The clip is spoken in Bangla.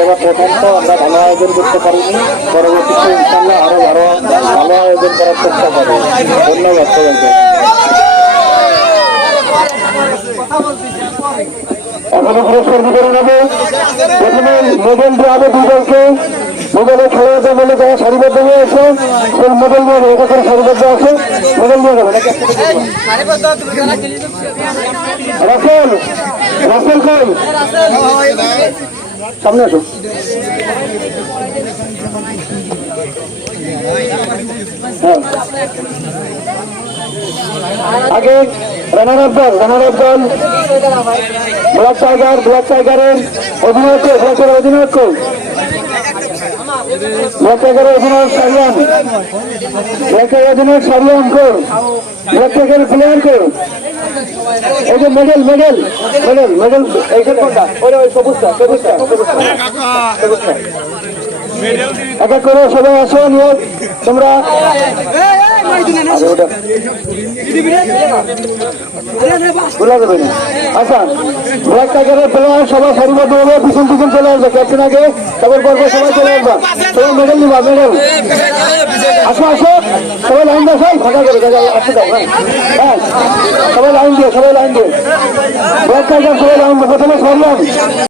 এবার প্রথম তো আমরা ভালো আয়োজন করতে পারিনি, পরবর্তীতে ইনশাল্লাহ আরো ভালো আয়োজন করার চেষ্টা করব। ধন্যবাদ সবাইকে। এখনো পুরস্কার বিতরণ হবে। প্রথমে মেডেল দেওয়া হবে দুই দলকে। মেডেলের খেলোয়াড়দের মধ্যে যারা সারিবদ্ধ হয়ে আছে সেই মেডেল নিয়ে যাবে, এটা করে সারিবদ্ধ আছে মেডেল নিয়ে যাবে। রাসেল রাসেল কই সামনে আসো। আগে রানার আপ দল ব্ল্যাক টাইগারের অধিনায়ক ব্ল্যাক টাইগারের অধিনায়ক সারিয়ান কো ব্ল্যাক টাইগারের প্লেয়ার কো। এই যে মেডেল এইটা কোনটা? ওই সবুজটা এক এক করে সবাই আসো নিয়ে তোমরা। আচ্ছা ব্ল্যাক টাইগারের প্লেয়ার সবাই সারিবদ্ধ হবে, পিছন চলে আসবে। ক্যাপ্টেন আগে সবার পর সবাই চলে আসবা, সবাই মেডেল নিবা। আসো সবাই লাইন দাও, ফাঁকা করে আসতে দাও। হ্যাঁ সবাই লাইন দিয়ে ব্ল্যাক টাইগার সবাই লাইন দিয়ে। প্রথমে সরলাম।